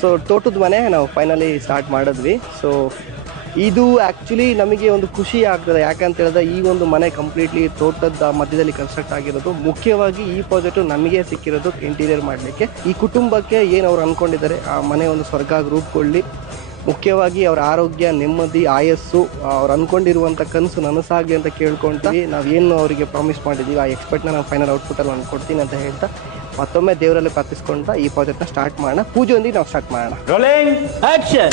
So ತೋಟದ ಮನೆ ನಾವು ಫೈನಲಿ ಸ್ಟಾರ್ಟ್ ಮಾಡಿದ್ವಿ. ಸೊ ಇದು ಆ್ಯಕ್ಚುಲಿ ನಮಗೆ ಒಂದು ಖುಷಿ ಆಗ್ತದೆ, ಯಾಕಂತ ಹೇಳಿದ್ರೆ ಈ ಒಂದು ಮನೆ ಕಂಪ್ಲೀಟ್ಲಿ ತೋಟದ ಮಧ್ಯದಲ್ಲಿ ಕನ್ಸ್ಟ್ರಕ್ಟ್ ಆಗಿರೋದು. ಮುಖ್ಯವಾಗಿ ಈ ಪ್ರಾಜೆಕ್ಟು ನಮಗೆ ಸಿಕ್ಕಿರೋದು ಇಂಟೀರಿಯರ್ ಮಾಡಲಿಕ್ಕೆ. ಈ ಕುಟುಂಬಕ್ಕೆ ಏನು ಅವ್ರು ಅಂದ್ಕೊಂಡಿದ್ದಾರೆ ಆ ಮನೆ ಒಂದು ಸ್ವರ್ಗ ರೂಪುಗೊಳ್ಳಿ, ಮುಖ್ಯವಾಗಿ ಅವರ ಆರೋಗ್ಯ, ನೆಮ್ಮದಿ, ಆಯಸ್ಸು, ಅವ್ರು ಅಂದ್ಕೊಂಡಿರುವಂಥ ಕನಸು ನನಸಾಗಲಿ ಅಂತ ಕೇಳ್ಕೊಳ್ತೀವಿ. ನಾವೇನು ಅವರಿಗೆ ಪ್ರಾಮಿಸ್ ಮಾಡಿದ್ದೀವಿ ಆ ಎಕ್ಸ್ಪೆಕ್ಟ್ನ ನಾವು ಫೈನಲ್ ಔಟ್ಪುಟಲ್ಲಿ ನಾನು ಕೊಡ್ತೀನಿ ಅಂತ ಹೇಳ್ತಾ ಮತ್ತೊಮ್ಮೆ ದೇವರಲ್ಲಿ ಪ್ರಾರ್ಥಿಸ್ಕೊಂತ ಈ ಪ್ರಾಜೆಕ್ಟ್ನ ಸ್ಟಾರ್ಟ್ ಮಾಡೋಣ. ಪೂಜೆಯೊಂದಿಗೆ ನಾವು ಸ್ಟಾರ್ಟ್ ಮಾಡೋಣ. Rolling action.